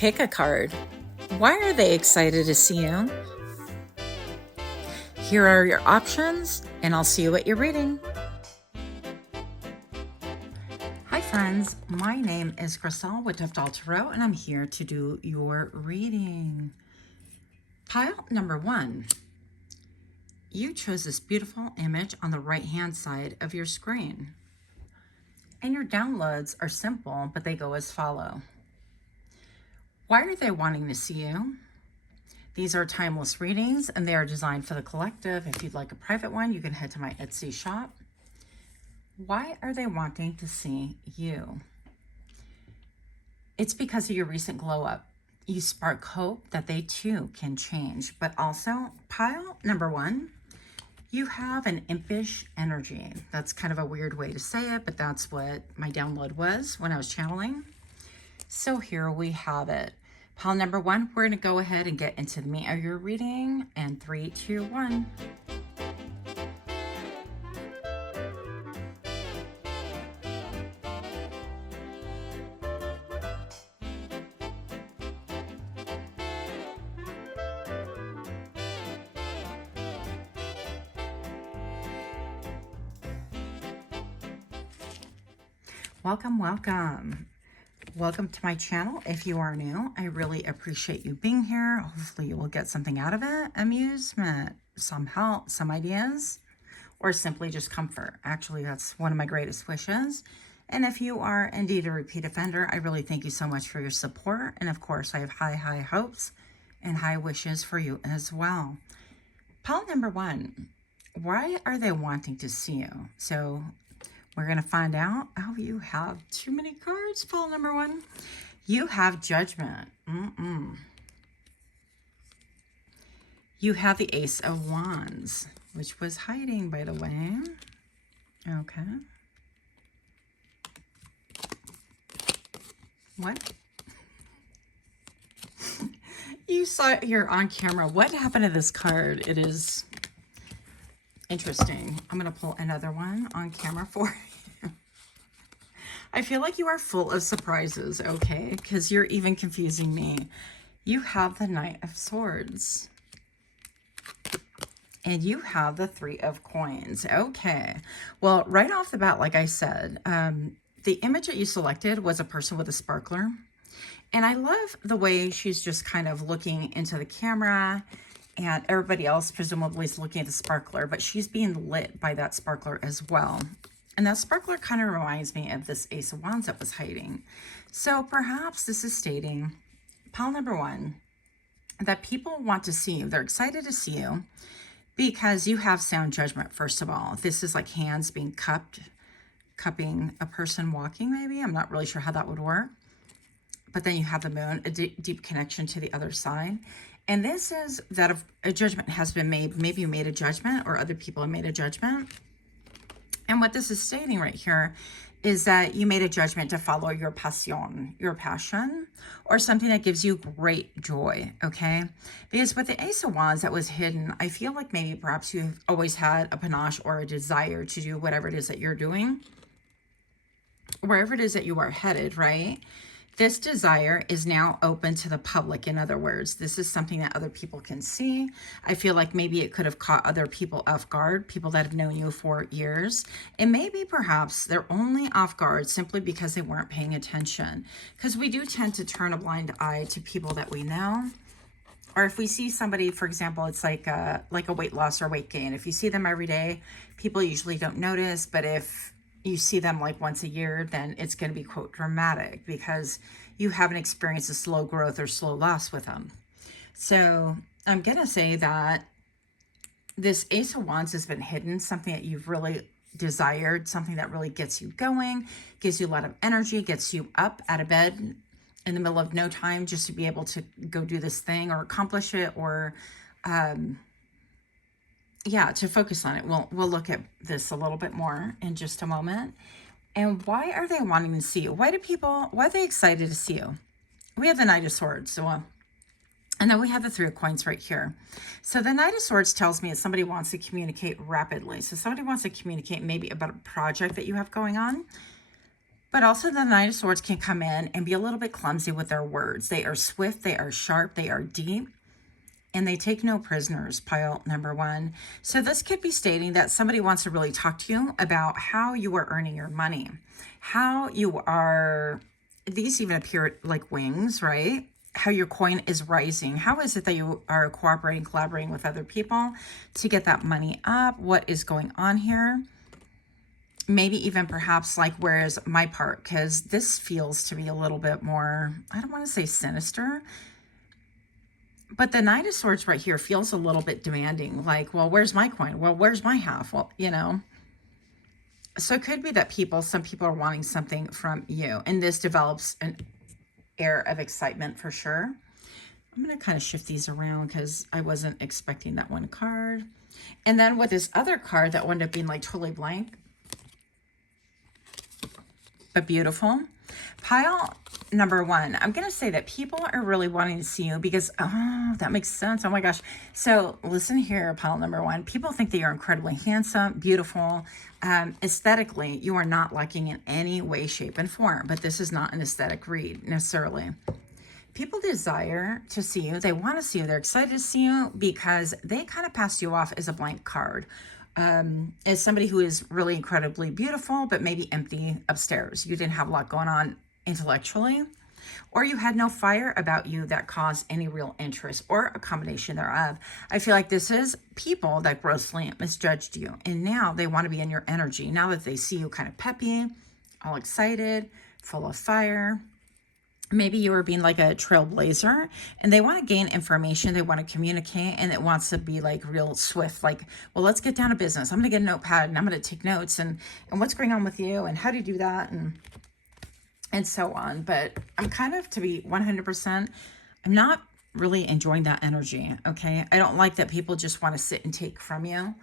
Pickacard. Why are they excited to see you? Here are your options, and I'll see you at your reading. Hi friends, my name is Crystal with Toughdolltarot, and I'm here to do your reading. Pile number 1. You chose this beautiful image on the right-hand side of your screen. And your downloads are simple, but they go as follow. Why are they wanting to see you? These are timeless readings, and they are designed for the collective. If you'd like a private one, you can head to my Etsy shop. Why are they wanting to see you? It's because of your recent glow up. You spark hope that they too can change. But also, pile number 1, you have an impish energy. That's kind of a weird way to say it, but that's what my download was when I was channeling. So here we have it. Pile number 1, we're going to go ahead and get into the meat of your reading. And 3, 2, 1. Welcome, welcome. Welcome to my channel. If you are new, I really appreciate you being here. Hopefully you will get something out of it. Amusement, some help, some ideas, or simply just comfort. Actually, that's one of my greatest wishes. And if you are indeed a repeat offender, I really thank you so much for your support. And of course, I have high, high hopes and high wishes for you as well. Pile number 1, why are they wanting to see you? So we're going to find out. Oh, you have too many cards. Pile number 1. You have judgment. You have the Ace of Wands, which was hiding, by the way. Okay. What? You saw it here on camera. What happened to this card? It is interesting. I'm going to pull another one on camera for you. I feel like you are full of surprises, okay? Because you're even confusing me. You have the Knight of Swords. And you have the 3 of Coins. Okay. Well, right off the bat, like I said, the image that you selected was a person with a sparkler. And I love the way she's just kind of looking into the camera, and everybody else presumably is looking at the sparkler, but she's being lit by that sparkler as well. And that sparkler kind of reminds me of this Ace of Wands that was hiding. So perhaps this is stating, pile number 1, that people want to see you. They're excited to see you because you have sound judgment, first of all. This is like hands being cupping a person walking, maybe. I'm not really sure how that would work. But then you have the moon, a deep connection to the other side. And this is that if a judgment has been made, maybe you made a judgment or other people have made a judgment. And what this is stating right here is that you made a judgment to follow your passion, or something that gives you great joy, okay? Because with the Ace of Wands that was hidden, I feel like maybe perhaps you've always had a panache or a desire to do whatever it is that you're doing, wherever it is that you are headed, right? This desire is now open to the public. In other words, this is something that other people can see. I feel like maybe it could have caught other people off guard, people that have known you for years. And maybe perhaps they're only off guard simply because they weren't paying attention. Because we do tend to turn a blind eye to people that we know. Or if we see somebody, for example, it's like a weight loss or weight gain. If you see them every day, people usually don't notice. But if you see them like once a year, then it's going to be, quote, dramatic because you haven't experienced a slow growth or slow loss with them. So I'm going to say that this Ace of Wands has been hidden, something that you've really desired, something that really gets you going, gives you a lot of energy, gets you up out of bed in the middle of no time just to be able to go do this thing or accomplish it, or yeah, to focus on it. We'll look at this a little bit more in just a moment. And why are they wanting to see you? Why are they excited to see you? We have the Knight of Swords. So, and then we have the 3 of Coins right here. So the Knight of Swords tells me that somebody wants to communicate rapidly. So somebody wants to communicate maybe about a project that you have going on. But also the Knight of Swords can come in and be a little bit clumsy with their words. They are swift, they are sharp, they are deep, and they take no prisoners, pile number one. So this could be stating that somebody wants to really talk to you about how you are earning your money, how you are, these even appear like wings, right? How your coin is rising. How is it that you are cooperating, collaborating with other people to get that money up? What is going on here? Maybe even perhaps like, where's my part? Because this feels to be a little bit more, I don't want to say sinister, but the Knight of Swords right here feels a little bit demanding. Like, well, where's my coin? Well, where's my half? Well, you know. So it could be that some people are wanting something from you. And this develops an air of excitement for sure. I'm going to kind of shift these around because I wasn't expecting that one card. And then with this other card that wound up being like totally blank, but beautiful. Pile number one, I'm going to say that people are really wanting to see you because, oh, that makes sense. Oh my gosh. So listen here, pile number one. People think that you're incredibly handsome, beautiful. Aesthetically, you are not lacking in any way, shape, and form, but this is not an aesthetic read necessarily. People desire to see you. They want to see you. They're excited to see you because they kind of passed you off as a blank card. As somebody who is really incredibly beautiful, but maybe empty upstairs. You didn't have a lot going on intellectually, or you had no fire about you that caused any real interest, or a combination thereof. I feel like this is people that grossly misjudged you, and now they want to be in your energy. Now that they see you kind of peppy, all excited, full of fire. Maybe you were being like a trailblazer and they want to gain information. They want to communicate, and it wants to be like real swift. Like, well, let's get down to business. I'm going to get a notepad and I'm going to take notes and what's going on with you and how do you do that and so on. But I'm kind of, to be 100%, I'm not really enjoying that energy. Okay. I don't like that people just want to sit and take from you.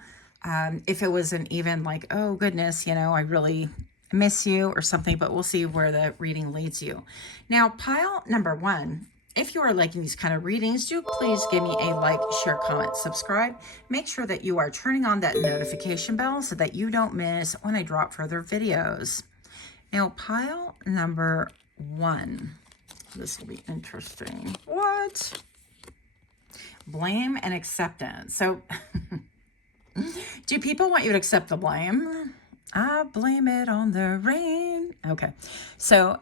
If it wasn't even like, oh goodness, you know, I really miss you or something, but we'll see where the reading leads you. Now, pile number one, if you are liking these kind of readings, do please give me a like, share, comment, subscribe. Make sure that you are turning on that notification bell so that you don't miss when I drop further videos. Now, pile number one, this will be interesting. What? Blame and acceptance. So do people want you to accept the blame? I blame it on the rain. Okay. So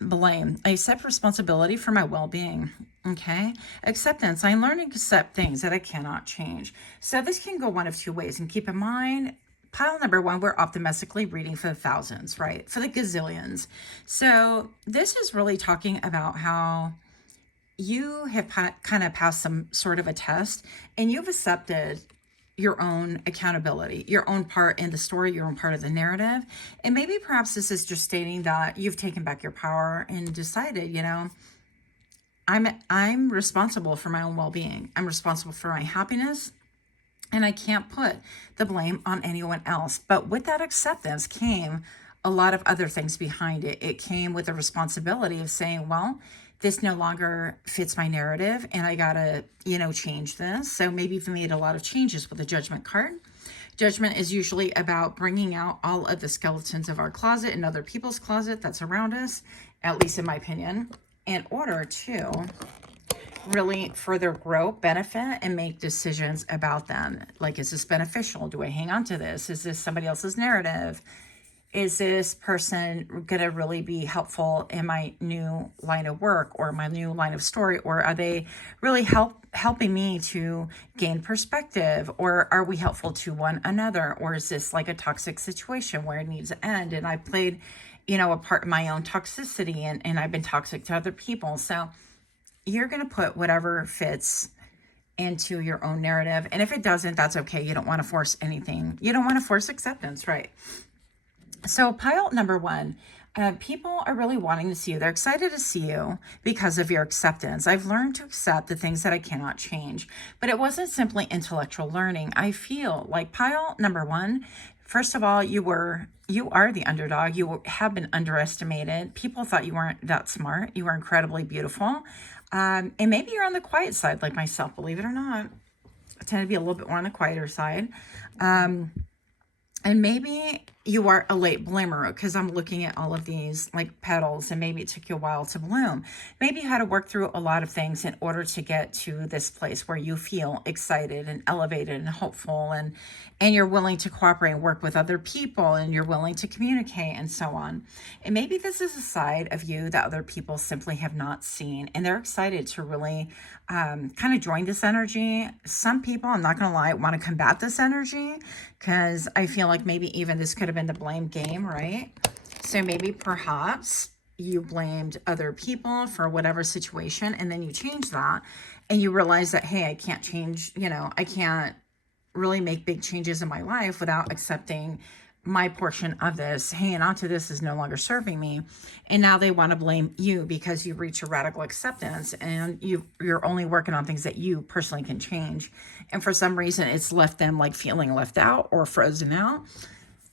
blame. I accept responsibility for my well-being. Okay. Acceptance. I'm learning to accept things that I cannot change. So this can go one of two ways. And keep in mind, pile number one, we're optimistically reading for the thousands, right? For the gazillions. So this is really talking about how you have kind of passed some sort of a test and you've accepted your own accountability, your own part in the story, your own part of the narrative. And maybe perhaps this is just stating that you've taken back your power and decided, you know, I'm responsible for my own well-being. I'm responsible for my happiness, and I can't put the blame on anyone else. But with that acceptance came a lot of other things behind it. It came with the responsibility of saying, well, this no longer fits my narrative and I gotta, you know, change this. So maybe you've made a lot of changes with the Judgment card. Judgment is usually about bringing out all of the skeletons of our closet and other people's closet that's around us, at least in my opinion, in order to really further grow, benefit, and make decisions about them. Like, is this beneficial? Do I hang on to this? Is this somebody else's narrative? Is this person going to really be helpful in my new line of work or my new line of story? Or are they really helping me to gain perspective? Or are we helpful to one another? Or is this like a toxic situation where it needs to end? And I played, you know, a part in my own toxicity and I've been toxic to other people. So you're going to put whatever fits into your own narrative. And if it doesn't, that's okay. You don't want to force anything. You don't want to force acceptance, right? So pile number one, people are really wanting to see you. They're excited to see you because of your acceptance. I've learned to accept the things that I cannot change, but it wasn't simply intellectual learning. I feel like pile number one, first of all, you are the underdog. You have been underestimated. People thought you weren't that smart. You were incredibly beautiful. And maybe you're on the quiet side like myself, believe it or not. I tend to be a little bit more on the quieter side. And maybe you are a late bloomer, because I'm looking at all of these like petals, and maybe it took you a while to bloom. Maybe you had to work through a lot of things in order to get to this place where you feel excited and elevated and hopeful, and you're willing to cooperate and work with other people, and you're willing to communicate and so on. And maybe this is a side of you that other people simply have not seen, and they're excited to really kind of join this energy. Some people, I'm not going to lie, want to combat this energy, because I feel like maybe even this could have been the blame game, right? So maybe perhaps you blamed other people for whatever situation, and then you change that and you realize that, hey, I can't change, I can't really make big changes in my life without accepting my portion of this. Hanging on to this is no longer serving me. And now they want to blame you because you've reached a radical acceptance, and you're only working on things that you personally can change. And for some reason, it's left them like feeling left out or frozen out,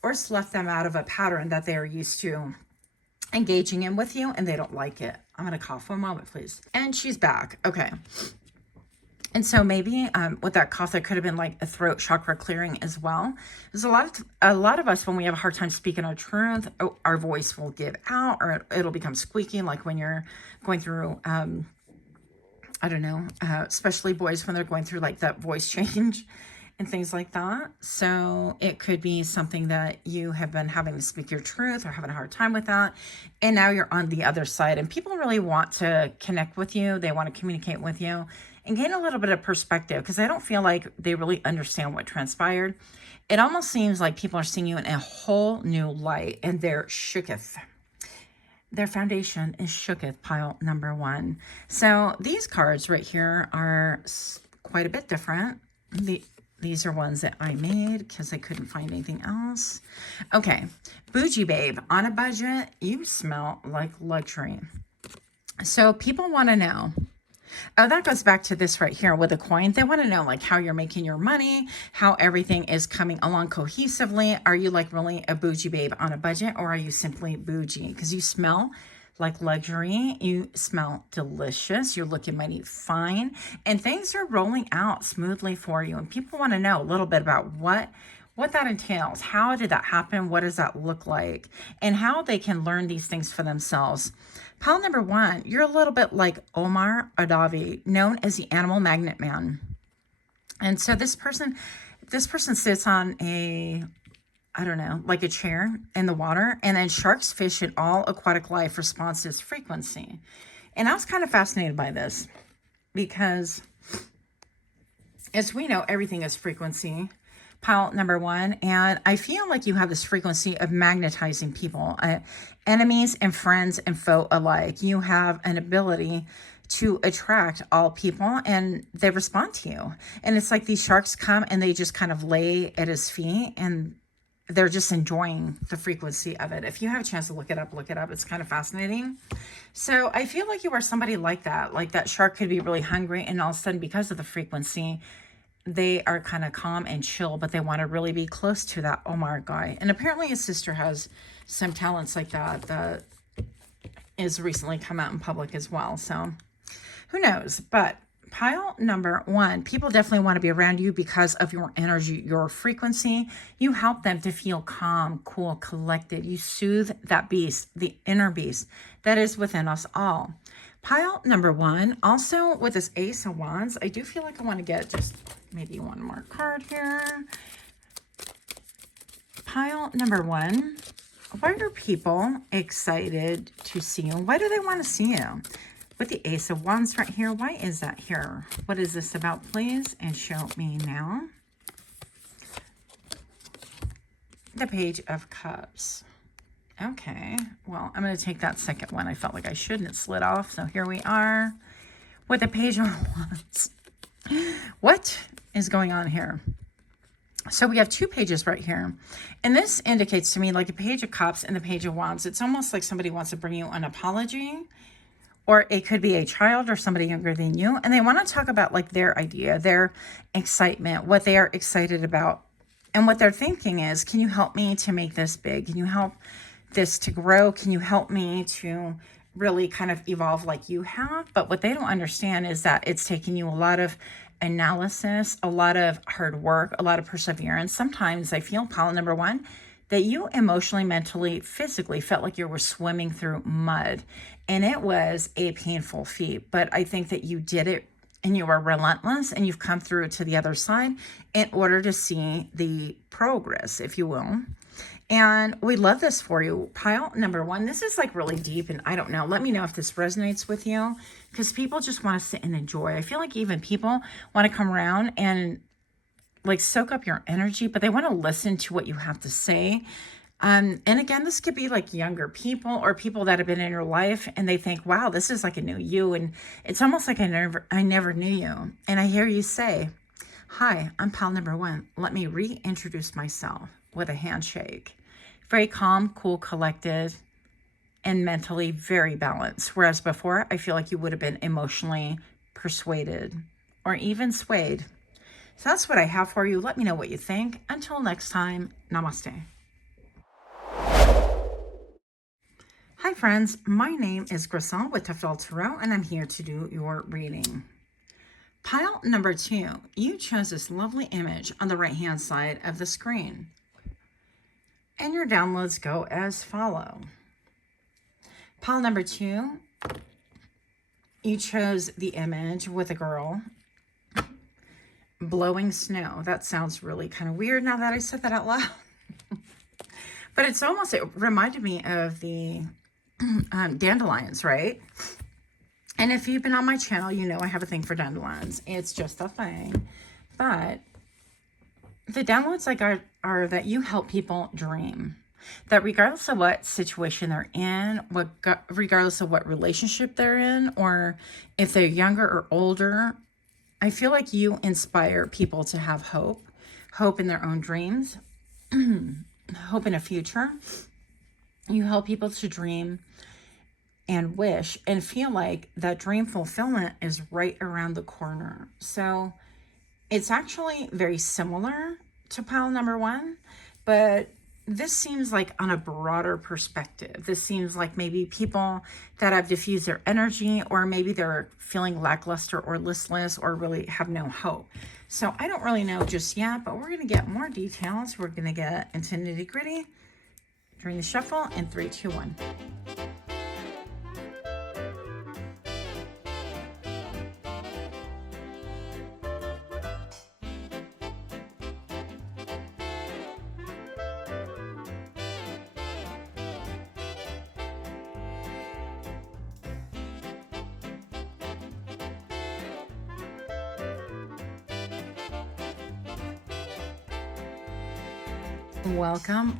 or it's left them out of a pattern that they're used to engaging in with you, and they don't like it. I'm going to cough for a moment, please. And she's back. Okay. And so maybe with that cough, there could have been like a throat chakra clearing as well. There's a lot of us, when we have a hard time speaking our truth, our voice will give out, or it'll become squeaky, like when you're going through, I don't know, especially boys when they're going through like that voice change and things like that. So it could be something that you have been having to speak your truth or having a hard time with that. And now you're on the other side, and people really want to connect with you. They want to communicate with you and gain a little bit of perspective, because I don't feel like they really understand what transpired. It almost seems like people are seeing you in a whole new light, and they're shooketh. Their foundation is shooketh, pile number 1. So these cards right here are quite a bit different. These are ones that I made because I couldn't find anything else. Okay, bougie babe, on a budget, you smell like luxury. So people want to know. Oh, that goes back to this right here with the coin. They want to know like how you're making your money, how everything is coming along cohesively. Are you like really a bougie babe on a budget, or are you simply bougie? Because you smell like luxury. You smell delicious. You're looking mighty fine, and things are rolling out smoothly for you. And people want to know a little bit about what that entails. How did that happen? What does that look like? And how they can learn these things for themselves. Pile number 1, you're a little bit like Omar Adavi, known as the Animal Magnet Man. And so this person sits on a, I don't know, like a chair in the water, and then sharks, fish, and all aquatic life responds to this frequency. And I was kind of fascinated by this because, as we know, everything is frequency. Pile number 1, and I feel like you have this frequency of magnetizing people, enemies and friends and foe alike. You have an ability to attract all people, and they respond to you. And it's like these sharks come and they just kind of lay at his feet, and they're just enjoying the frequency of it. If you have a chance to look it up. It's kind of fascinating. So I feel like you are somebody like that. Like that shark could be really hungry, and all of a sudden, because of the frequency, they are kind of calm and chill, but they want to really be close to that Omar guy. And apparently his sister has some talents like that is recently come out in public as well. So who knows? But pile number 1, people definitely want to be around you because of your energy, your frequency. You help them to feel calm, cool, collected. You soothe that beast, the inner beast that is within us all. Pile number 1, also with this Ace of Wands, I do feel like I want to get just maybe one more card here. Pile number 1, why are people excited to see you? Why do they want to see you? With the Ace of Wands right here, why is that here? What is this about, please? And show me now. The Page of Cups. Okay, well, I'm going to take that second one. I felt like I shouldn't. It slid off. So here we are with the Page of Wands. What is going on here? So we have 2 pages right here. And this indicates to me like the Page of Cups and the Page of Wands. It's almost like somebody wants to bring you an apology, or it could be a child or somebody younger than you. And they want to talk about like their idea, their excitement, what they are excited about. And what they're thinking is, can you help me to make this big? Can you help this to grow? Can you help me to really kind of evolve like you have? But what they don't understand is that it's taking you a lot of analysis, a lot of hard work, a lot of perseverance. Sometimes I feel pile number 1, that you emotionally, mentally, physically felt like you were swimming through mud. And it was a painful feat. But I think that you did it and you were relentless and you've come through to the other side in order to see the progress, if you will. And we love this for you. Pile number 1, this is like really deep, and I don't know. Let me know if this resonates with you, because people just want to sit and enjoy. I feel like even people want to come around and like soak up your energy, but they want to listen to what you have to say. And again, this could be like younger people or people that have been in your life and they think, wow, this is like a new you. And it's almost like I never knew you. And I hear you say, hi, I'm pal number 1. Let me reintroduce myself with a handshake. Very calm, cool, collected, and mentally very balanced. Whereas before, I feel like you would have been emotionally persuaded or even swayed. So that's what I have for you. Let me know what you think. Until next time, namaste. Hi friends, my name is Grisel with Toughdolltarot, and I'm here to do your reading. Pile number 2, you chose this lovely image on the right hand side of the screen. And your downloads go as follow. Pile number 2, you chose the image with a girl blowing snow. That sounds really kind of weird now that I said that out loud. But it's almost, it reminded me of the dandelions, right? And if you've been on my channel, you know I have a thing for dandelions. It's just a thing. But the downloads I got are that you help people dream. That regardless of what situation they're in, regardless of what relationship they're in, or if they're younger or older, I feel like you inspire people to have hope. Hope in their own dreams. Hope in a future. You help people to dream and wish and feel like that dream fulfillment is right around the corner. So it's actually very similar to pile number 1, but this seems like on a broader perspective. This seems like maybe people that have diffused their energy, or maybe they're feeling lackluster or listless or really have no hope. So I don't really know just yet, but we're going to get more details. We're going to get into nitty gritty during the shuffle in 3, 2, 1.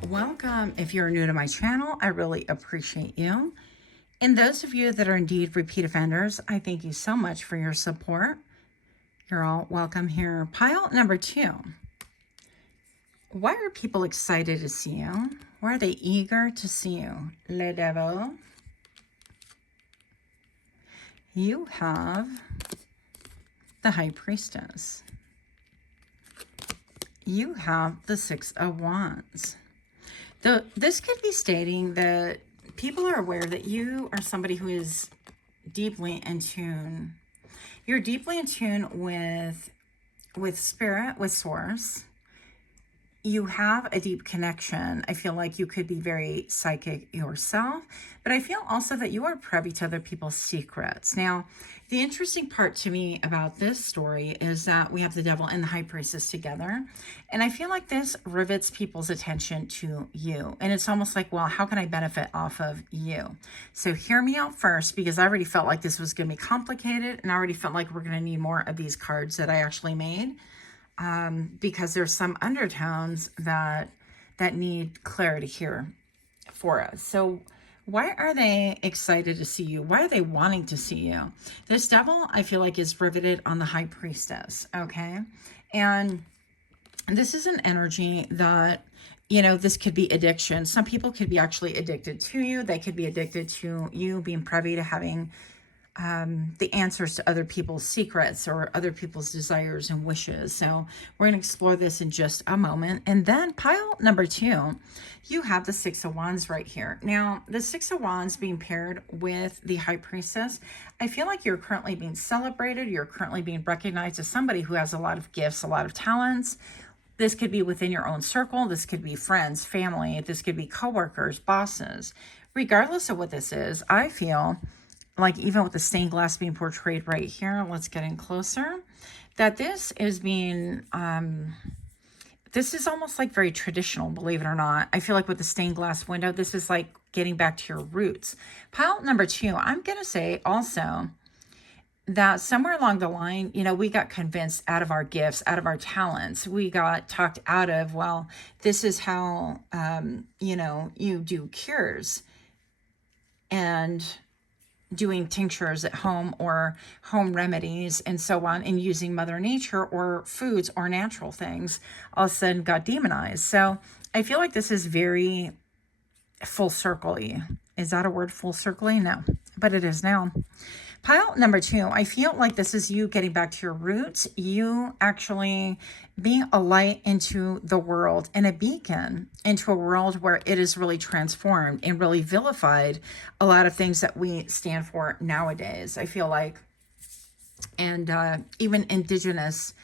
Welcome. If you're new to my channel, I really appreciate you. And those of you that are indeed repeat offenders, I thank you so much for your support. You're all welcome here. Pile number 2. Why are people excited to see you? Why are they eager to see you? Le Devil. You have the High Priestess. You have the 6 of Wands. This could be stating that people are aware that you are somebody who is deeply in tune. You're deeply in tune with spirit, with source. You have a deep connection. I feel like you could be very psychic yourself, but I feel also that you are privy to other people's secrets. Now, the interesting part to me about this story is that we have the Devil and the High Priestess together, and I feel like this rivets people's attention to you, and it's almost like, well, how can I benefit off of you? So hear me out first, because I already felt like this was going to be complicated, and I already felt like we're going to need more of these cards that I actually made. Because there's some undertones that need clarity here for us. So why are they excited to see you? Why are they wanting to see you? This Devil, I feel like, is riveted on the High Priestess, okay? And this is an energy that, you know, this could be addiction. Some people could be actually addicted to you. They could be addicted to you being privy to having the answers to other people's secrets or other people's desires and wishes. So we're going to explore this in just a moment. And then pile number 2, you have the 6 of Wands right here. Now, the 6 of Wands being paired with the High Priestess, I feel like you're currently being celebrated. You're currently being recognized as somebody who has a lot of gifts, a lot of talents, This could be within your own circle. This could be friends, family. This could be coworkers, bosses. Regardless of what this is, I feel like even with the stained glass being portrayed right here, let's get in closer, that this is being, this is almost like very traditional, believe it or not. I feel like with the stained glass window, this is like getting back to your roots. Pile number 2, I'm going to say also that somewhere along the line, you know, we got convinced out of our gifts, out of our talents. We got talked out of, well, this is how, you know, you do cures and doing tinctures at home or home remedies and so on, and using Mother Nature or foods or natural things, all of a sudden got demonized. So I feel like this is very full circle-y. Is that a word, full circle-y? No, but it is now. Pile number 2, I feel like this is you getting back to your roots, you actually being a light into the world and a beacon into a world where it is really transformed and really vilified a lot of things that we stand for nowadays, I feel like. And even indigenous,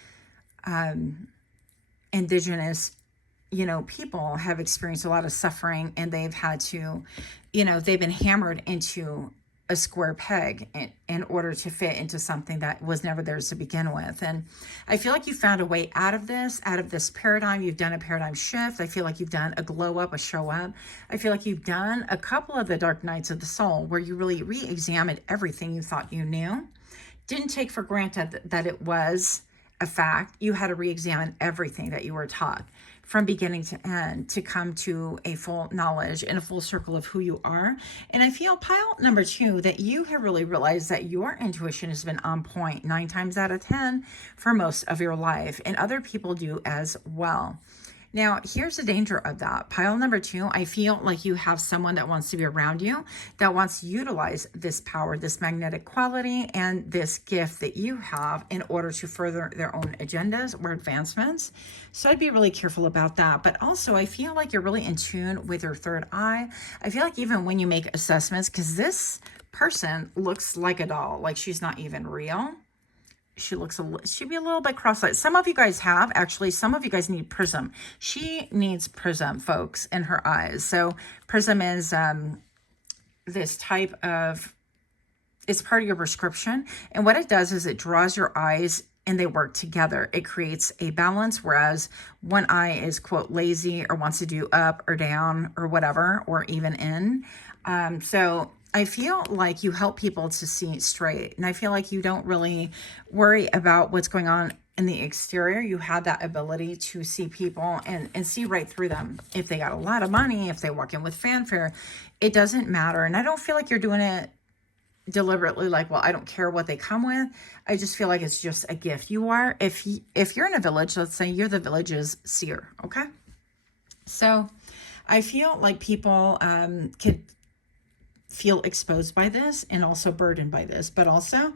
you know, people have experienced a lot of suffering, and they've had to, you know, they've been hammered into a square peg in order to fit into something that was never theirs to begin with. And I feel like you found a way out of this paradigm. You've done a paradigm shift. I feel like you've done a glow up, a show up. I feel like you've done a couple of the dark nights of the soul where you really re-examined everything you thought you knew. Didn't take for granted that it was a fact. You had to re-examine everything that you were taught from beginning to end to come to a full knowledge and a full circle of who you are. And I feel pile number 2, that you have really realized that your intuition has been on point 9 times out of 10 for most of your life, and other people do as well. Now, here's the danger of that. Pile number 2, I feel like you have someone that wants to be around you, that wants to utilize this power, this magnetic quality, and this gift that you have in order to further their own agendas or advancements. So I'd be really careful about that. But also, I feel like you're really in tune with your third eye. I feel like even when you make assessments, because this person looks like a doll, like she's not even real. She'd be a little bit cross-eyed. Some of you guys have, actually, some of you guys need prism. She needs prism, folks, in her eyes. So prism is this type of, it's part of your prescription. And what it does is it draws your eyes and they work together. It creates a balance, whereas one eye is, quote, lazy or wants to do up or down or whatever, or even in. So I feel like you help people to see straight. And I feel like you don't really worry about what's going on in the exterior. You have that ability to see people and see right through them. If they got a lot of money, if they walk in with fanfare, it doesn't matter. And I don't feel like you're doing it deliberately, like, well, I don't care what they come with. I just feel like it's just a gift. You are, if you're in a village, let's say you're the village's seer, okay? So I feel like people could feel exposed by this and also burdened by this, but also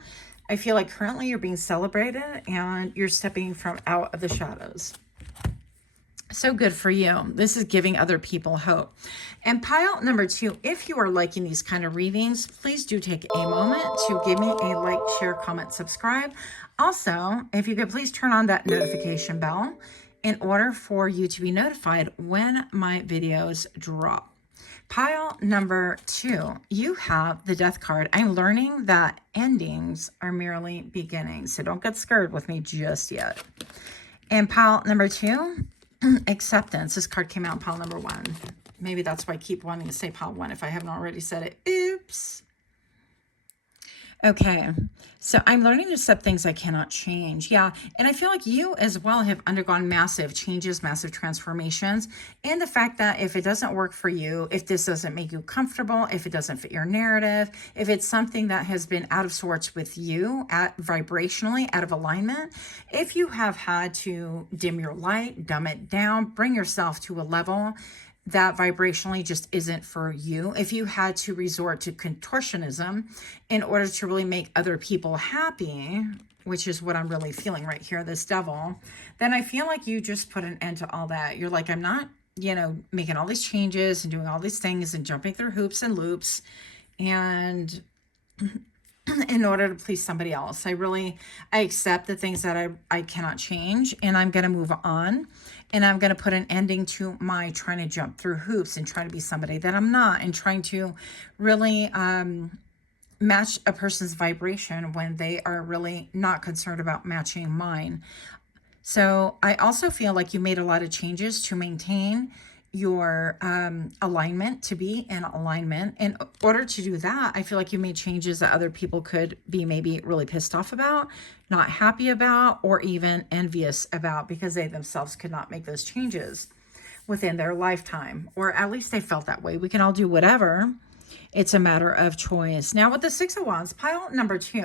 I feel like currently you're being celebrated and you're stepping from out of the shadows. So good for you. This is giving other people hope. And pile number 2, if you are liking these kind of readings, please do take a moment to give me a like, share, comment, subscribe. Also, if you could please turn on that notification bell in order for you to be notified when my videos drop. Pile number 2, you have the Death card. I'm learning that endings are merely beginnings, so don't get scared with me just yet. And pile number 2, acceptance. This card came out in pile number 1. Maybe that's why I keep wanting to say pile 1 if I haven't already said it. Oops. Okay, so I'm learning to accept things I cannot change. Yeah, and I feel like you as well have undergone massive changes, massive transformations. And the fact that if it doesn't work for you, if this doesn't make you comfortable, if it doesn't fit your narrative, if it's something that has been out of sorts with you, vibrationally out of alignment, if you have had to dim your light, dumb it down, bring yourself to a level that vibrationally just isn't for you, if you had to resort to contortionism in order to really make other people happy, which is what I'm really feeling right here, this devil, then I feel like you just put an end to all that. You're like, I'm not, making all these changes and doing all these things and jumping through hoops and loops. And in order to please somebody else. I accept the things that I cannot change, and I'm going to move on, and I'm going to put an ending to my trying to jump through hoops and trying to be somebody that I'm not, and trying to really match a person's vibration when they are really not concerned about matching mine. So I also feel like you made a lot of changes to maintain your alignment, to be in alignment. In order to do that, I feel like you made changes that other people could be maybe really pissed off about, not happy about, or even envious about, because they themselves could not make those changes within their lifetime, or at least they felt that way. We can all do whatever. It's a matter of choice. Now with the Six of Wands, pile number 2,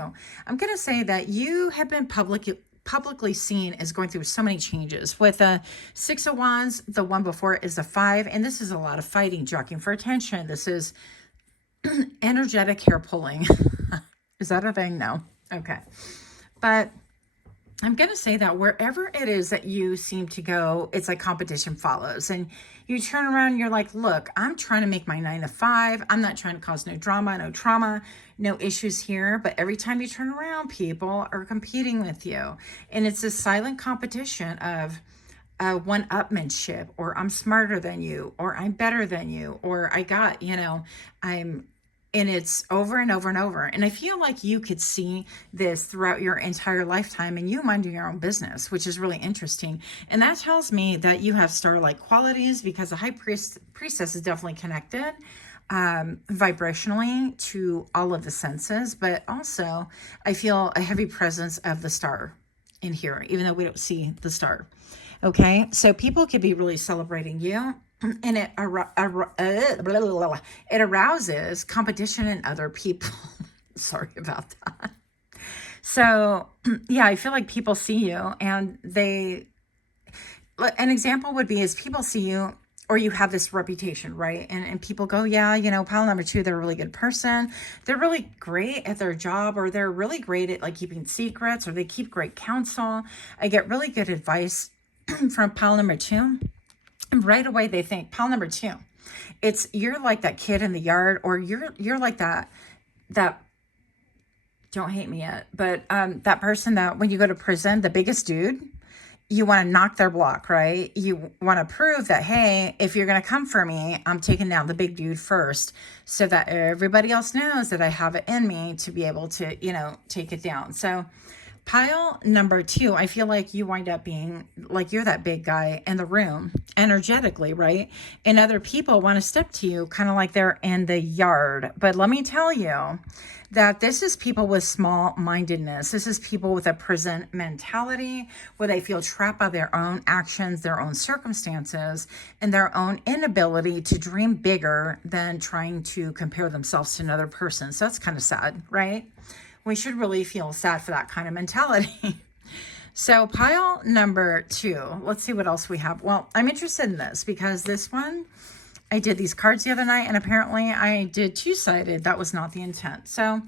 I'm going to say that you have been publicly seen as going through so many changes. With a Six of Wands, the one before is a 5, and this is a lot of fighting, jockeying for attention. This is energetic hair pulling. Is that a thing? No. Okay. But I'm going to say that wherever it is that you seem to go, it's like competition follows. And you turn around and you're like, look, I'm trying to make my 9 to 5. I'm not trying to cause no drama, no trauma, no issues here. But every time you turn around, people are competing with you. And it's a silent competition of one-upmanship, or I'm smarter than you, or I'm better than you, or I got, and it's over and over and over. And I feel like you could see this throughout your entire lifetime, and you minding your own business, which is really interesting. And that tells me that you have star-like qualities, because the High Priestess is definitely connected vibrationally to all of the senses. But also, I feel a heavy presence of the star in here, even though we don't see the star. Okay, so people could be really celebrating you. And it arouses competition in other people. Sorry about that. So, yeah, I feel like people see you, and an example would be is people see you, or you have this reputation, right? And people go, yeah, pile number 2, they're a really good person. They're really great at their job, or they're really great at like keeping secrets, or they keep great counsel. I get really good advice from pile number 2. And right away they think, pile number 2, you're like that kid in the yard, or you're like that don't hate me yet, but that person that when you go to prison, the biggest dude, you want to knock their block, right? You want to prove that, hey, if you're going to come for me, I'm taking down the big dude first, so that everybody else knows that I have it in me to be able to, take it down. So pile number 2, I feel like you wind up being like you're that big guy in the room energetically, right? And other people want to step to you kind of like they're in the yard. But let me tell you that this is people with small-mindedness. This is people with a prison mentality, where they feel trapped by their own actions, their own circumstances, and their own inability to dream bigger than trying to compare themselves to another person. So that's kind of sad, right? We should really feel sad for that kind of mentality. So pile number 2, let's see what else we have. Well, I'm interested in this because this one, I did these cards the other night, and apparently I did two-sided. That was not the intent. So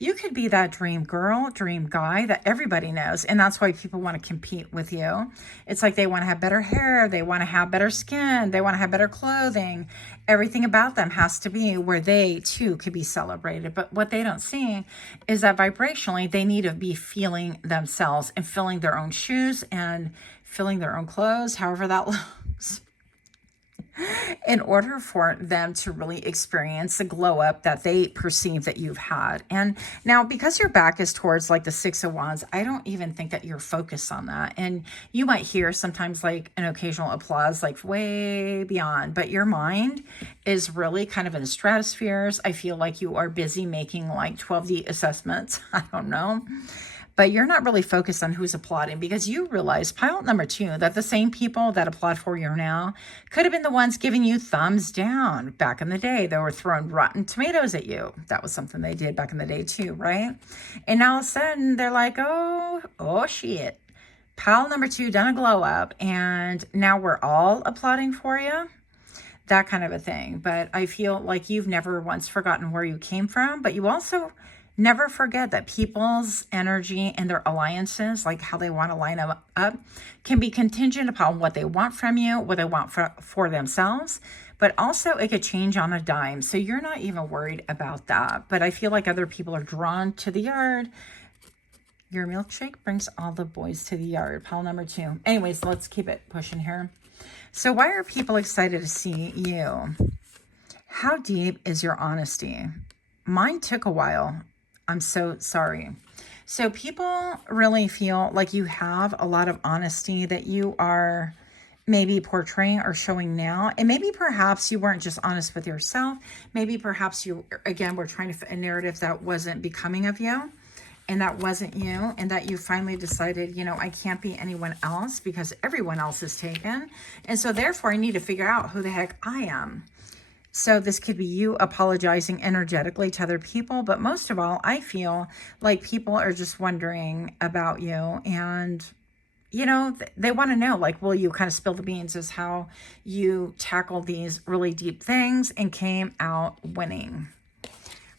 you could be that dream girl, dream guy that everybody knows, and that's why people want to compete with you. It's like they want to have better hair, they want to have better skin, they want to have better clothing. Everything about them has to be where they too could be celebrated. But what they don't see is that vibrationally they need to be feeling themselves and filling their own shoes and filling their own clothes, however that looks, in order for them to really experience the glow up that they perceive that you've had. And now, because your back is towards like the Six of Wands, I don't even think that you're focused on that. And you might hear sometimes like an occasional applause, like way beyond, but your mind is really kind of in the stratospheres. I feel like you are busy making like 12D assessments. I don't know. But you're not really focused on who's applauding, because you realize, pile number 2, that the same people that applaud for you now could have been the ones giving you thumbs down back in the day. They were throwing rotten tomatoes at you. That was something they did back in the day too, right? And now all of a sudden they're like, oh shit. Pile number 2 done a glow up, and now we're all applauding for you. That kind of a thing. But I feel like you've never once forgotten where you came from, but you also never forget that people's energy and their alliances, like how they want to line up, can be contingent upon what they want from you, what they want for themselves. but also it could change on a dime. So you're not even worried about that. But I feel like other people are drawn to the yard. Your milkshake brings all the boys to the yard. Pile number 2. Anyways, let's keep it pushing here. So why are people excited to see you? How deep is your honesty? Mine took a while. I'm so sorry. So people really feel like you have a lot of honesty that you are maybe portraying or showing now. And maybe perhaps you weren't just honest with yourself. Maybe perhaps you, again, were trying to fit a narrative that wasn't becoming of you. And that wasn't you, and that you finally decided, you know, I can't be anyone else because everyone else is taken. And so therefore I need to figure out who the heck I am. So this could be you apologizing energetically to other people, but most of all, I feel like people are just wondering about you, and you know, they want to know, like, will you kind of spill the beans as how you tackled these really deep things and came out winning.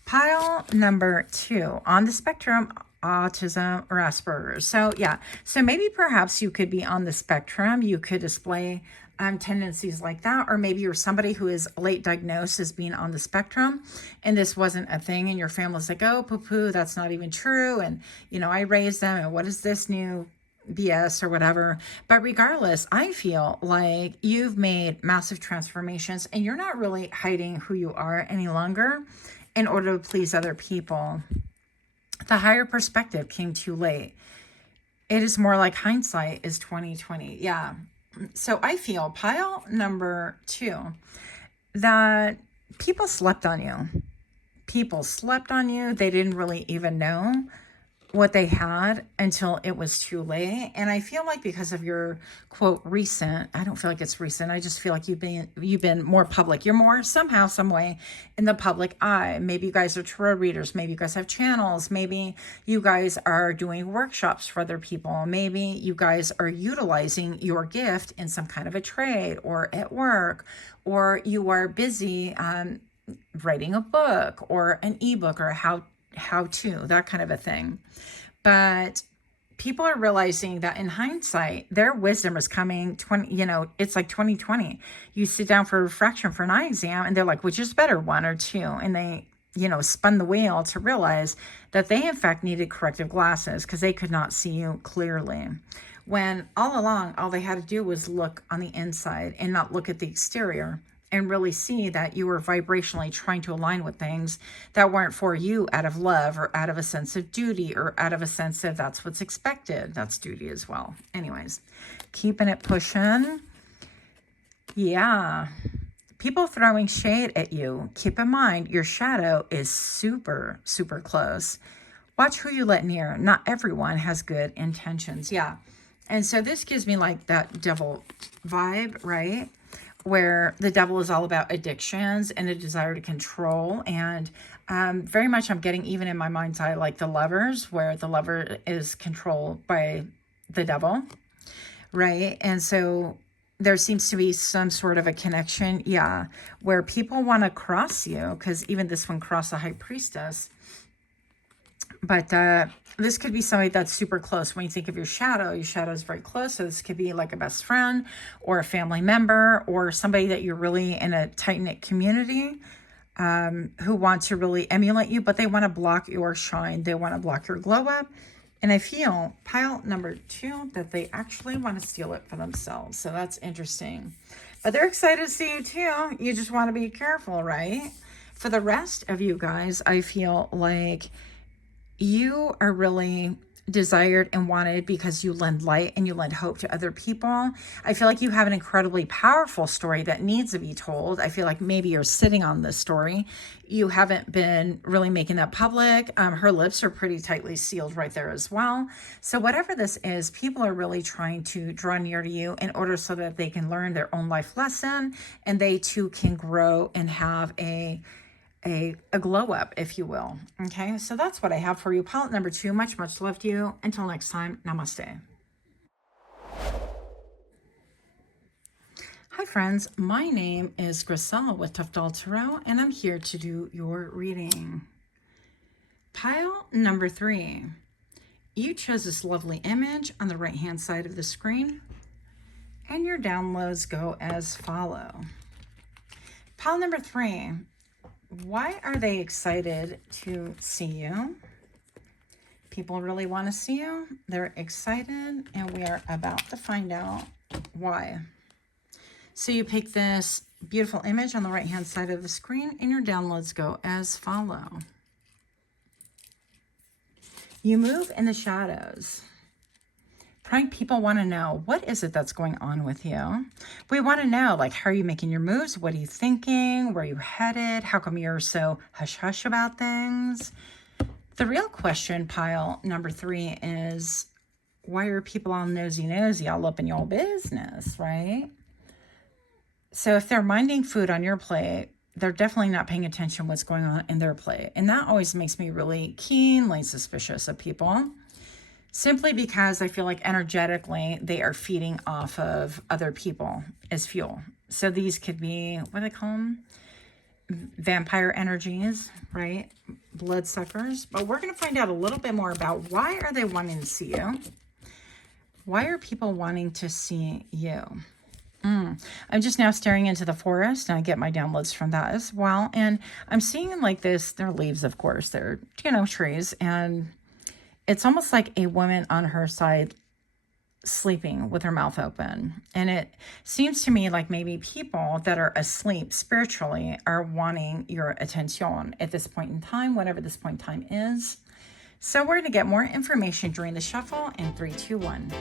Pile number 2, on the spectrum, autism or Asperger's. So yeah, so maybe perhaps you could be on the spectrum. You could display tendencies like that, or maybe you're somebody who is late diagnosed as being on the spectrum, and this wasn't a thing, and your family's like, oh, poo-poo, that's not even true, and you know, I raised them, and what is this new BS or whatever. But regardless, I feel like you've made massive transformations, and you're not really hiding who you are any longer in order to please other people. The higher perspective came too late. It is more like hindsight is 2020. Yeah. So I feel pile number 2, that people slept on you. People slept on you. They didn't really even know what they had until it was too late. And I feel like because of your quote recent, I don't feel like it's recent, I just feel like you've been more public. You're more somehow, some way in the public eye. Maybe you guys are tarot readers, maybe you guys have channels, maybe you guys are doing workshops for other people, maybe you guys are utilizing your gift in some kind of a trade or at work, or you are busy writing a book or an ebook or how to, that kind of a thing. But people are realizing that in hindsight, their wisdom is coming it's like 2020. You sit down for a refraction for an eye exam and they're like, which is better, 1 or 2? And they, spun the wheel to realize that they in fact needed corrective glasses because they could not see you clearly. When all along, all they had to do was look on the inside and not look at the exterior, and really see that you were vibrationally trying to align with things that weren't for you out of love or out of a sense of duty or out of a sense of that's what's expected. That's duty as well. Anyways, keeping it pushing. Yeah. People throwing shade at you. Keep in mind, your shadow is super, super close. Watch who you let near. Not everyone has good intentions. Yeah. And so this gives me like that devil vibe, right? Where the devil is all about addictions and a desire to control. And very much I'm getting, even in my mind's eye, like the Lovers, where the lover is controlled by the devil, right? And so there seems to be some sort of a connection, yeah, where people want to cross you, because even this one crossed the High Priestess. But this could be somebody that's super close. When you think of your shadow is very close. So this could be like a best friend or a family member or somebody that you're really in a tight-knit community who want to really emulate you, but they want to block your shine. They want to block your glow up. And I feel pile number 2 that they actually want to steal it for themselves. So that's interesting. But they're excited to see you too. You just want to be careful, right? For the rest of you guys, I feel like you are really desired and wanted because you lend light and you lend hope to other people. I feel like you have an incredibly powerful story that needs to be told. I feel like maybe you're sitting on this story. You haven't been really making that public. Her lips are pretty tightly sealed right there as well. So whatever this is, people are really trying to draw near to you in order so that they can learn their own life lesson and they too can grow and have a glow up, if you will. Okay, so that's what I have for you. Palette number 2, much love to you. Until next time, namaste. Hi friends, my name is Griselle with Toughdolltarot, and I'm here to do your reading. Pile number 3. You chose this lovely image on the right hand side of the screen, and your downloads go as follow. Pile number 3. Why are they excited to see you? People really want to see you. They're excited, and we are about to find out why. So you pick this beautiful image on the right-hand side of the screen, and your downloads go as follow. You move in the shadows. Prank people want to know, what is it that's going on with you? We want to know, like, how are you making your moves? What are you thinking? Where are you headed? How come you're so hush-hush about things? The real question, pile number 3, is why are people all nosy all up in your business, right? So if they're minding food on your plate, they're definitely not paying attention to what's going on in their plate. And that always makes me really keenly suspicious of people, simply because I feel like energetically they are feeding off of other people as fuel. So these could be, what do they call them? Vampire energies, right? Bloodsuckers. But we're going to find out a little bit more about why are they wanting to see you? Why are people wanting to see you? I'm just now staring into the forest, and I get my downloads from that as well. And I'm seeing like this, they're leaves, of course, they're, trees. And it's almost like a woman on her side sleeping with her mouth open. And it seems to me like maybe people that are asleep spiritually are wanting your attention at this point in time, whatever this point in time is. So we're going to get more information during the shuffle in 3, 2, 1.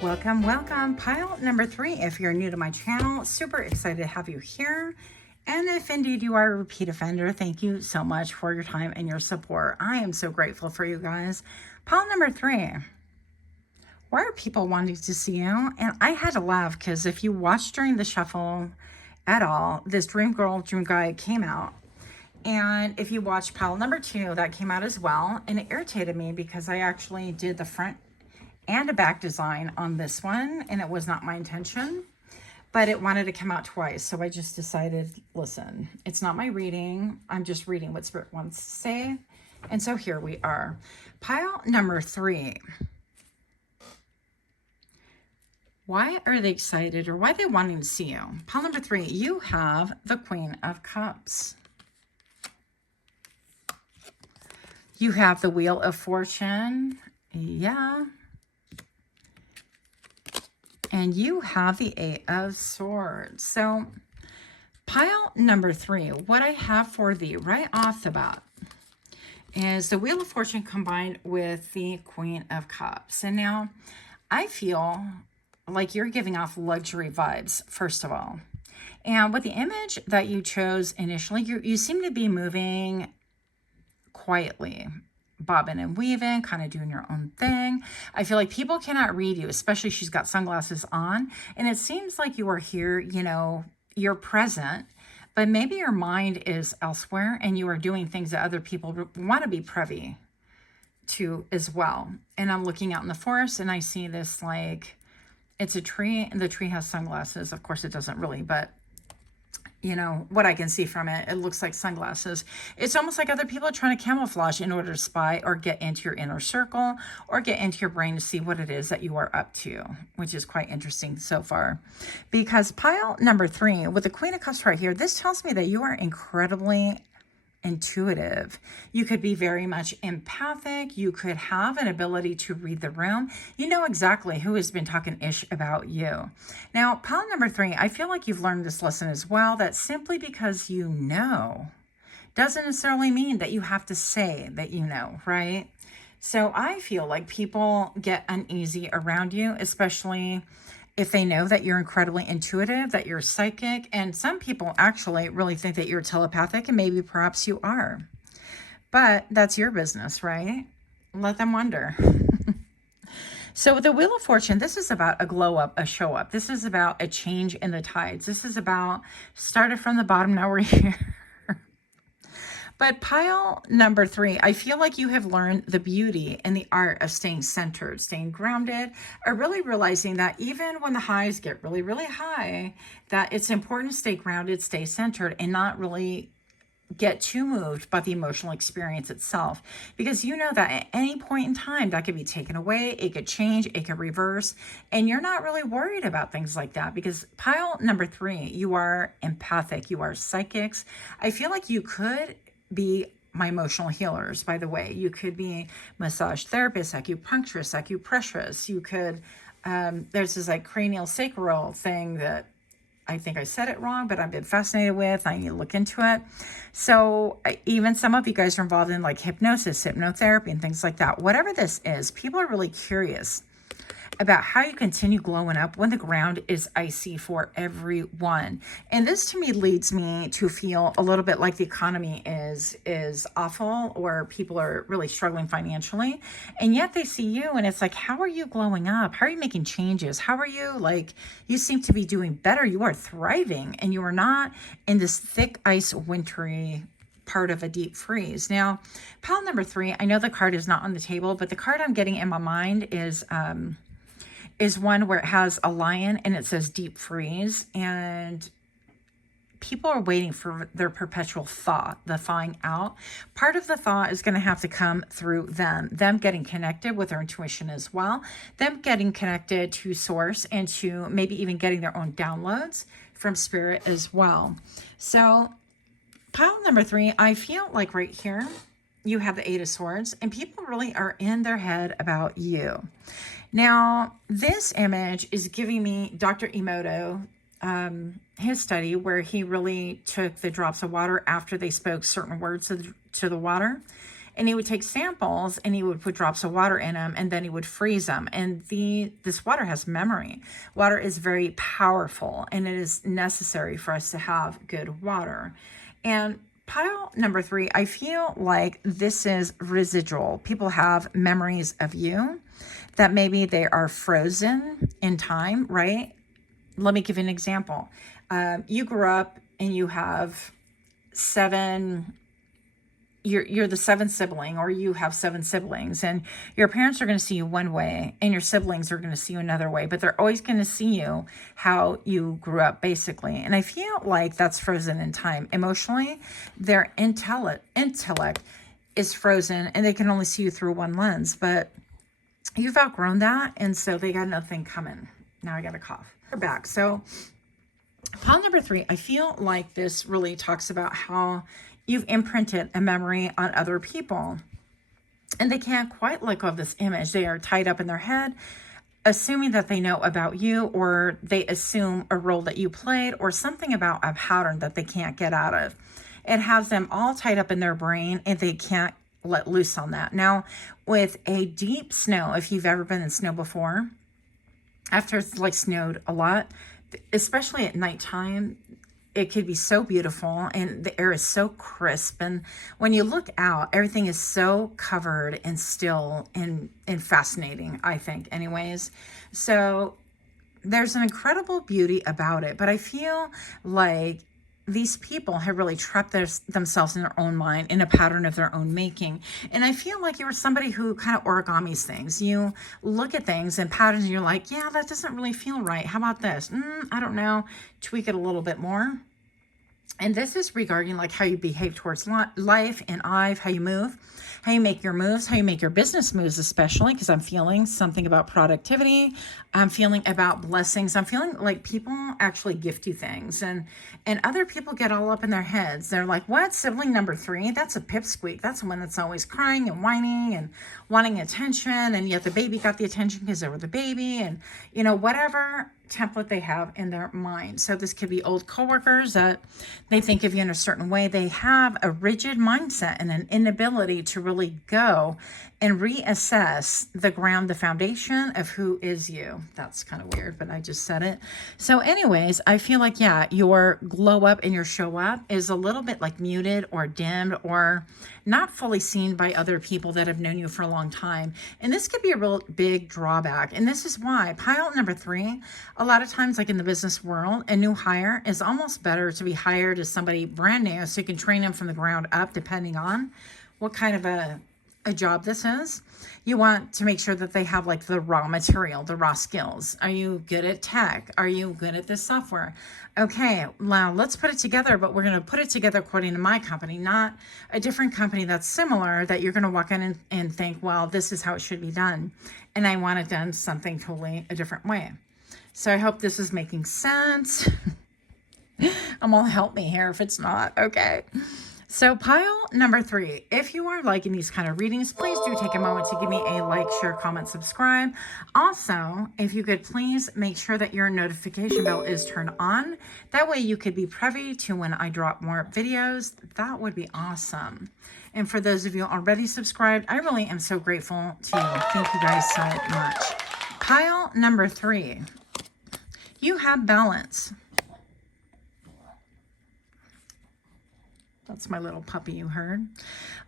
Welcome, welcome. Pile number 3. If you're new to my channel, super excited to have you here. And if indeed you are a repeat offender, thank you so much for your time and your support. I am so grateful for you guys. Pile number 3. Why are people wanting to see you? And I had to laugh because if you watched during the shuffle at all, this dream girl, dream guy came out. And if you watch pile number 2, that came out as well. And it irritated me because I actually did the front and a back design on this one, and it was not my intention, but it wanted to come out twice. So I just decided, listen, it's not my reading. I'm just reading what Spirit wants to say. And so here we are. Pile number 3. Why are they excited, or why are they wanting to see you? Pile number 3, you have the Queen of Cups. You have the Wheel of Fortune. Yeah. And you have the 8 of Swords. So pile number 3, what I have for thee right off the bat is the Wheel of Fortune combined with the Queen of Cups. And now I feel like you're giving off luxury vibes, first of all. And with the image that you chose initially, you seem to be moving quietly, bobbing and weaving, kind of doing your own thing. I feel like people cannot read you, especially she's got sunglasses on. And it seems like you are here, you're present, but maybe your mind is elsewhere and you are doing things that other people want to be privy to as well. And I'm looking out in the forest and I see this, like, it's a tree and the tree has sunglasses. Of course it doesn't really, but what I can see from it, it looks like sunglasses. It's almost like other people are trying to camouflage in order to spy or get into your inner circle or get into your brain to see what it is that you are up to, which is quite interesting so far. Because pile number 3, with the Queen of Cups right here, this tells me that you are incredibly intuitive. You could be very much empathic. You could have an ability to read the room. You know exactly who has been talking ish about you. Now, pile number 3, I feel like you've learned this lesson as well, that simply because you know doesn't necessarily mean that you have to say that you know, right? So I feel like people get uneasy around you, especially if they know that you're incredibly intuitive, that you're psychic, and some people actually really think that you're telepathic, and maybe perhaps you are. But that's your business, right? Let them wonder. So with the Wheel of Fortune, this is about a glow up, a show up. This is about a change in the tides. This is about started from the bottom, now we're here. But pile number 3, I feel like you have learned the beauty and the art of staying centered, staying grounded, or really realizing that even when the highs get really, really high, that it's important to stay grounded, stay centered, and not really get too moved by the emotional experience itself, because you know that at any point in time that could be taken away, it could change, it could reverse, and you're not really worried about things like that, because pile number 3, you are empathic, you are psychics. I feel like you could be my emotional healers, by the way. You could be massage therapist, acupuncturist, acupressurists. You could there's this like cranial sacral thing that I think I said it wrong, but I've been fascinated with. I need to look into it. So even some of you guys are involved in like hypnosis, hypnotherapy, and things like that. Whatever this is, people are really curious about how you continue glowing up when the ground is icy for everyone. And this to me leads me to feel a little bit like the economy is awful, or people are really struggling financially. And yet they see you and it's like, how are you glowing up? How are you making changes? How are you, like, you seem to be doing better. You are thriving and you are not in this thick ice wintry part of a deep freeze. Now, pile number 3, I know the card is not on the table, but the card I'm getting in my mind is one where it has a lion and it says deep freeze, and people are waiting for their perpetual thaw, the thawing out. Part of the thaw is going to have to come through them getting connected with their intuition as well, them getting connected to source, and to maybe even getting their own downloads from spirit as well. So pile number 3, I feel like right here you have the 8 of Swords, and people really are in their head about you. Now, this image is giving me Dr. Emoto, his study where he really took the drops of water after they spoke certain words to the water, and he would take samples and he would put drops of water in them, and then he would freeze them. And this water has memory. Water is very powerful, and it is necessary for us to have good water. And pile number 3, I feel like this is residual. People have memories of you that maybe they are frozen in time, right? Let me give you an example. You grew up and you have 7, you're the 7th sibling, or you have 7 siblings, and your parents are going to see you one way and your siblings are going to see you another way, but they're always going to see you how you grew up, basically. And I feel like that's frozen in time. Emotionally, their intellect is frozen and they can only see you through one lens, but you've outgrown that, and so they got nothing coming. Now I got a cough. We're back. So pile number 3, I feel like this really talks about how you've imprinted a memory on other people, and they can't quite let go of this image. They are tied up in their head, assuming that they know about you, or they assume a role that you played, or something about a pattern that they can't get out of. It has them all tied up in their brain, and they can't let loose on that. Now, with a deep snow, if you've ever been in snow before, after it's like snowed a lot, especially at nighttime, it could be so beautiful and the air is so crisp. And when you look out, everything is so covered and still and fascinating, I think, anyways. So there's an incredible beauty about it. But I feel like these people have really trapped themselves in their own mind, in a pattern of their own making. And I feel like you were somebody who kind of origamis things. You look at things and patterns and you're like, yeah, that doesn't really feel right. How about this? I don't know. Tweak it a little bit more. And this is regarding like how you behave towards life and how you move, how you make your moves, how you make your business moves, especially because I'm feeling something about productivity. I'm feeling about blessings. I'm feeling like people actually gift you things, and other people get all up in their heads. They're like, what? Sibling number 3? That's a pipsqueak. That's the one that's always crying and whining and wanting attention. And yet the baby got the attention because they were the baby, and whatever template they have in their mind. So this could be old coworkers that they think of you in a certain way. They have a rigid mindset and an inability to really go and reassess the ground, the foundation of who is you. That's kind of weird, but I just said it. So anyways, I feel like, yeah, your glow up and your show up is a little bit like muted or dimmed or not fully seen by other people that have known you for a long time. And this could be a real big drawback. And this is why pile number 3, a lot of times, like in the business world, a new hire is almost better to be hired as somebody brand new so you can train them from the ground up, depending on what kind of a job this is. You want to make sure that they have like the raw material, the raw skills. Are you good at tech? Are you good at this software? Okay, now let's put it together, but we're going to put it together according to my company, not a different company that's similar that you're going to walk in and think, well, this is how it should be done. And I want it done something totally a different way. So I hope this is making sense. I'm all help me here if it's not. Okay. So pile number 3, if you are liking these kind of readings, please do take a moment to give me a like, share, comment, subscribe. Also, if you could please make sure that your notification bell is turned on. That way you could be privy to when I drop more videos. That would be awesome. And for those of you already subscribed, I really am so grateful to you. Thank you guys so much. Pile number 3, you have balance. That's my little puppy you heard.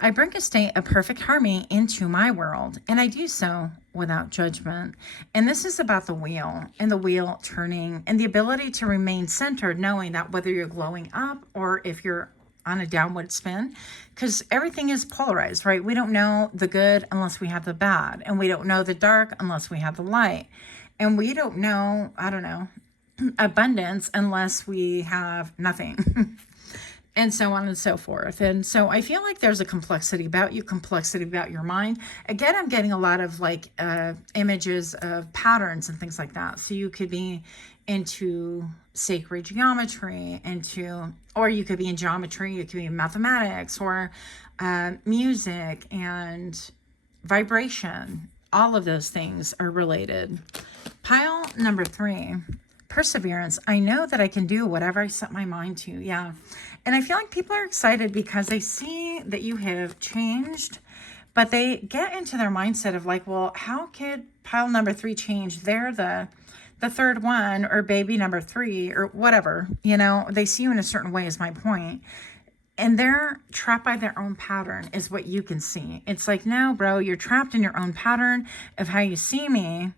I bring a state of perfect harmony into my world, and I do so without judgment. And this is about the wheel and the wheel turning and the ability to remain centered, knowing that whether you're glowing up or if you're on a downward spin, because everything is polarized, right? We don't know the good unless we have the bad, and we don't know the dark unless we have the light. And we don't know, I don't know, abundance unless we have nothing. And so on and so forth. And so I feel like there's a complexity about you, complexity about your mind. Again, I'm getting a lot of like images of patterns and things like that. So you could be into sacred geometry, or you could be in geometry, you could be in mathematics, or music and vibration. All of those things are related. Pile number 3, perseverance. I know that I can do whatever I set my mind to. Yeah. And I feel like people are excited because they see that you have changed, but they get into their mindset of like, well, how could pile number 3 change? They're the third one, or baby number 3, or whatever. You know, they see you in a certain way is my point. And they're trapped by their own pattern is what you can see. It's like, no, bro, you're trapped in your own pattern of how you see me.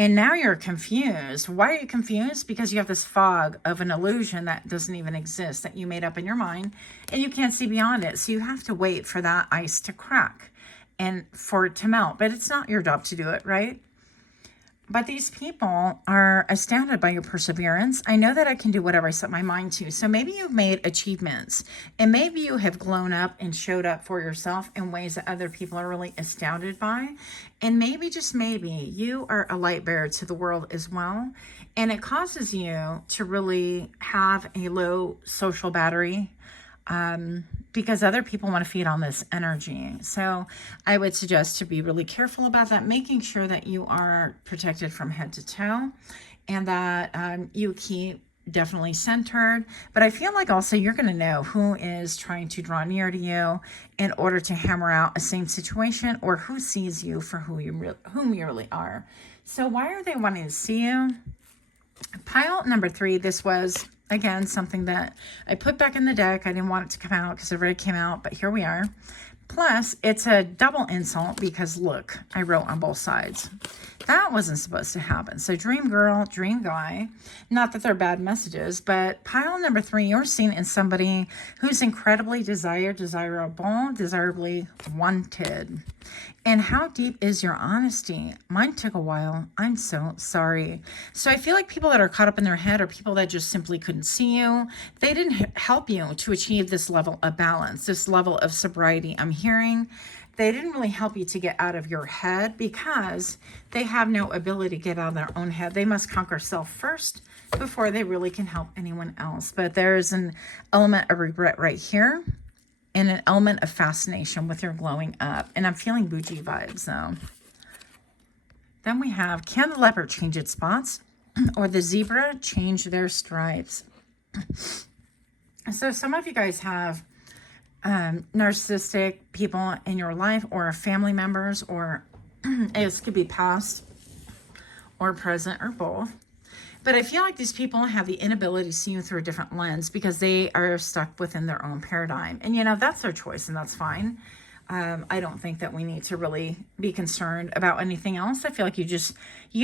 And now you're confused. Why are you confused? Because you have this fog of an illusion that doesn't even exist, that you made up in your mind, and you can't see beyond it. So you have to wait for that ice to crack and for it to melt. But it's not your job to do it, right? But these people are astounded by your perseverance. I know that I can do whatever I set my mind to. So maybe you've made achievements, and maybe you have grown up and showed up for yourself in ways that other people are really astounded by. And maybe, just maybe, you are a light bearer to the world as well. And it causes you to really have a low social battery, because other people want to feed on this energy. So I would suggest to be really careful about that, making sure that you are protected from head to toe, and that you keep definitely centered. But I feel like also you're going to know who is trying to draw near to you in order to hammer out a same situation, or who sees you for whom you really are. So why are they wanting to see you? Pile number 3, this was, again, something that I put back in the deck. I didn't want it to come out because it already came out, but here we are. Plus, it's a double insult because, look, I wrote on both sides. That wasn't supposed to happen. So dream girl, dream guy, not that they're bad messages, but pile number 3, you're seen in somebody who's incredibly desirable, desirably wanted. And how deep is your honesty? Mine took a while. I'm so sorry. So I feel like people that are caught up in their head are people that just simply couldn't see you. They didn't help you to achieve this level of balance, this level of sobriety. I'm hearing they didn't really help you to get out of your head because they have no ability to get out of their own head. They must conquer self first before they really can help anyone else. But there's an element of regret right here, and an element of fascination with your glowing up. And I'm feeling bougie vibes, though. Then we have, can the leopard change its spots, or the zebra change their stripes? So some of you guys have narcissistic people in your life or family members, or it could be past or present or both. But I feel like these people have the inability to see you through a different lens because they are stuck within their own paradigm. And, you know, that's their choice and that's fine. I don't think that we need to really be concerned about anything else. I feel like you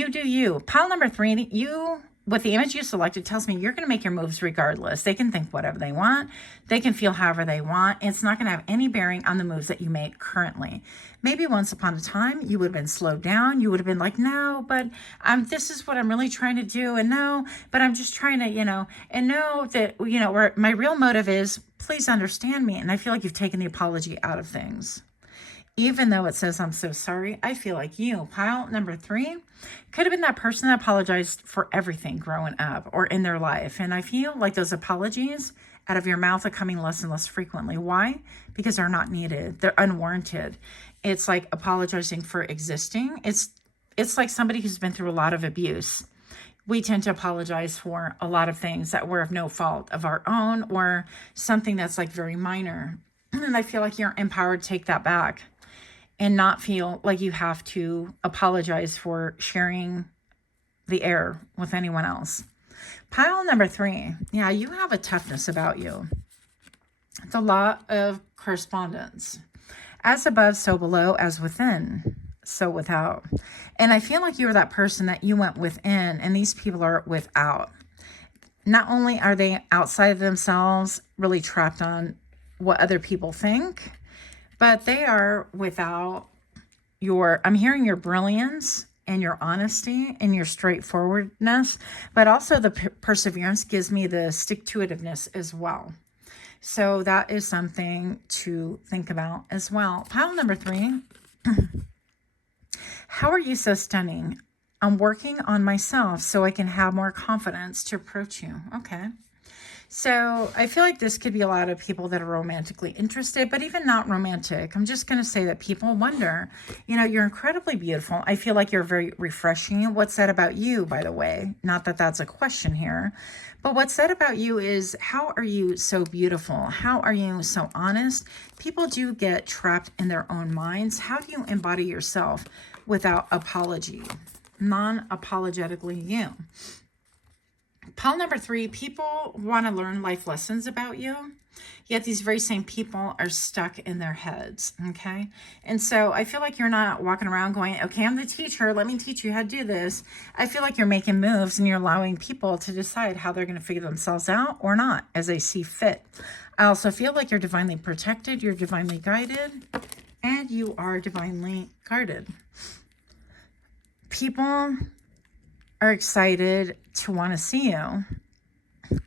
do you. Pile number 3, you, with the image you selected, tells me you're going to make your moves regardless. They can think whatever they want. They can feel however they want. It's not going to have any bearing on the moves that you make currently. Maybe once upon a time, you would have been slowed down. You would have been like, no, but this is what I'm really trying to do. And no, but I'm just trying to, you know, and know that, you know, where my real motive is, please understand me. And I feel like you've taken the apology out of things. Even though it says, I'm so sorry, I feel like you, pile number 3, could have been that person that apologized for everything growing up or in their life. And I feel like those apologies out of your mouth are coming less and less frequently. Why? Because they're not needed. They're unwarranted. It's like apologizing for existing. It's like somebody who's been through a lot of abuse. We tend to apologize for a lot of things that were of no fault of our own or something that's like very minor. And I feel like you're empowered to take that back and not feel like you have to apologize for sharing the air with anyone else. Pile number 3. Yeah, you have a toughness about you. It's a lot of correspondence. As above, so below, as within, so without. And I feel like you're that person that you went within, and these people are without. Not only are they outside of themselves, really trapped on what other people think, but they are without I'm hearing your brilliance and your honesty and your straightforwardness, but also the perseverance gives me the stick-to-itiveness as well. So that is something to think about as well. Pile number 3. How are you so stunning? I'm working on myself so I can have more confidence to approach you. Okay. So I feel like this could be a lot of people that are romantically interested, but even not romantic. I'm just going to say that people wonder, you know, you're incredibly beautiful. I feel like you're very refreshing. What's said about you, by the way? Not that that's a question here, but what's said about you is, how are you so beautiful? How are you so honest? People do get trapped in their own minds. How do you embody yourself without apology? Non-apologetically you. Pile number 3, people want to learn life lessons about you, yet these very same people are stuck in their heads, okay? And so I feel like you're not walking around going, okay, I'm the teacher, let me teach you how to do this. I feel like you're making moves and you're allowing people to decide how they're going to figure themselves out or not as they see fit. I also feel like you're divinely protected, you're divinely guided, and you are divinely guarded. People are excited to want to see you.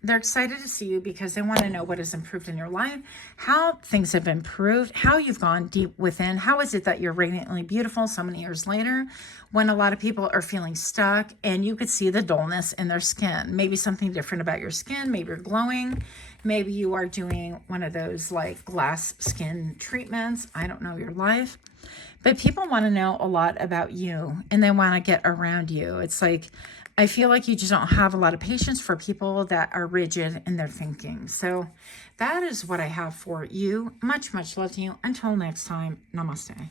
They're excited to see you because they want to know what has improved in your life, how things have improved, how you've gone deep within. How is it that you're radiantly beautiful so many years later when a lot of people are feeling stuck and you could see the dullness in their skin? Maybe something different about your skin. Maybe you're glowing. Maybe you are doing one of those like glass skin treatments. I don't know your life. But people want to know a lot about you and they want to get around you. It's like, I feel like you just don't have a lot of patience for people that are rigid in their thinking. So that is what I have for you. Much, much love to you. Until next time, namaste.